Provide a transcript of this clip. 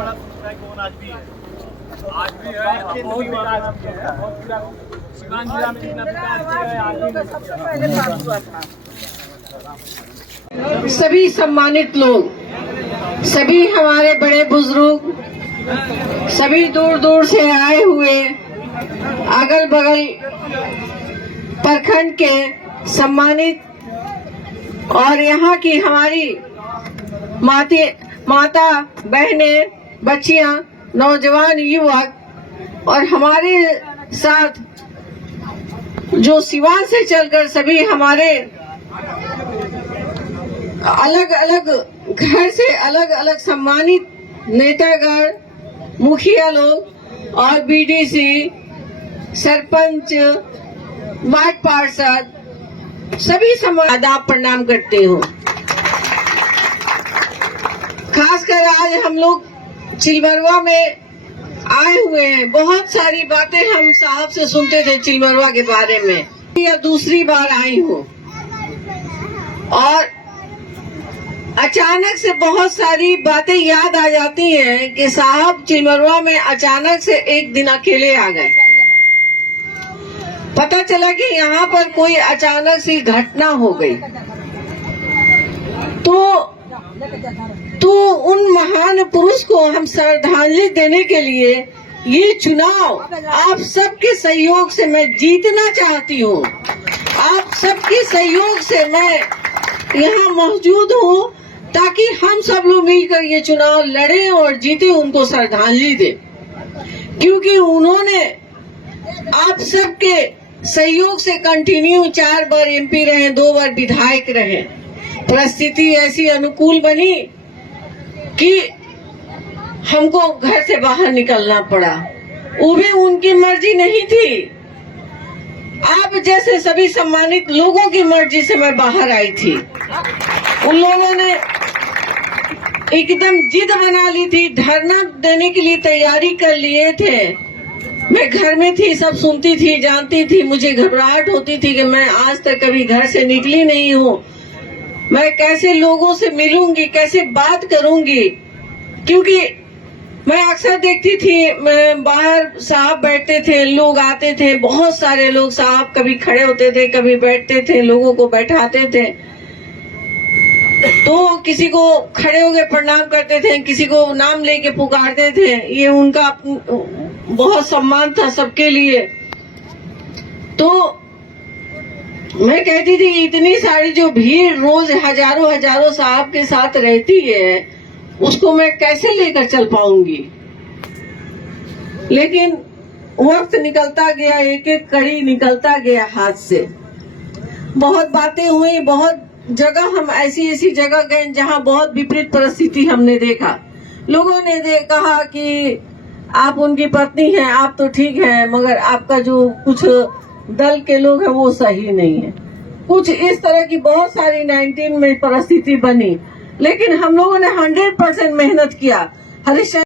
बड़ा कौन आज भी है, आज भी है, बहुत विकास किया है। शिवान जिला में इतना विकास किया है, आज भी सबसे पहले पास हुआ था। सभी सम्मानित लोग, सभी हमारे बड़े बुजुर्ग, सभी दूर दूर से आए हुए अगल बगल प्रखंड के सम्मानित और यहाँ की हमारी माता बहने, बच्चियां, नौजवान, युवक और हमारे साथ जो सिवान से चलकर सभी हमारे अलग अलग घर से अलग अलग सम्मानित नेतागण, मुखिया लोग और बीडीसी, सरपंच, वार्ड पार्षद, सभी आदाब प्रणाम करते हूँ। खासकर आज हम लोग चिलमरवा में आए हुए हैं। बहुत सारी बातें हम साहब से सुनते थे चिलमरवा के बारे में, या दूसरी बार आई हूँ और अचानक से बहुत सारी बातें याद आ जाती हैं कि साहब चिलमरवा में अचानक से एक दिन अकेले आ गए। पता चला कि यहाँ पर कोई अचानक सी घटना हो गई। तो उन महान पुरुष को हम श्रद्धांजलि देने के लिए ये चुनाव आप सबके सहयोग से मैं जीतना चाहती हूँ। आप सबके सहयोग से मैं यहाँ मौजूद हूँ ताकि हम सब लोग मिलकर ये चुनाव लड़े और जीते, उनको श्रद्धांजलि दे, क्योंकि उन्होंने आप सबके सहयोग से कंटिन्यू 4 बार एमपी रहे, 2 बार विधायक रहे। परिस्थिति ऐसी अनुकूल बनी कि हमको घर से बाहर निकलना पड़ा। वो भी उनकी मर्जी नहीं थी, आप जैसे सभी सम्मानित लोगों की मर्जी से मैं बाहर आई थी। उन लोगों ने एकदम जिद बना ली थी, धरना देने के लिए तैयारी कर लिए थे। मैं घर में थी, सब सुनती थी, जानती थी। मुझे घबराहट होती थी कि मैं आज तक कभी घर से निकली नहीं हूँ, मैं कैसे लोगों से मिलूंगी, कैसे बात करूंगी, क्योंकि मैं अक्सर देखती थी बाहर साहब बैठते थे, लोग आते थे, बहुत सारे लोग, साहब कभी खड़े होते थे, कभी बैठते थे, लोगों को बैठाते थे। तो किसी को खड़े होके प्रणाम करते थे, किसी को नाम लेके पुकारते थे। ये उनका बहुत सम्मान था सबके लिए। तो मैं कहती थी इतनी सारी जो भीड़ रोज हजारों साहब के साथ रहती है, उसको मैं कैसे लेकर चल पाऊंगी। लेकिन वक्त निकलता गया, एक एक कड़ी निकलता गया हाथ से। बहुत बातें हुई, बहुत जगह हम ऐसी जगह गए जहां बहुत विपरीत परिस्थिति हमने देखा। लोगों ने कहा कि आप उनकी पत्नी हैं, आप तो ठीक हैं, मगर आपका जो कुछ दल के लोग हैं वो सही नहीं है। कुछ इस तरह की बहुत सारी 19 में परिस्थिति बनी, लेकिन हम लोगों ने 100% मेहनत किया। हरीश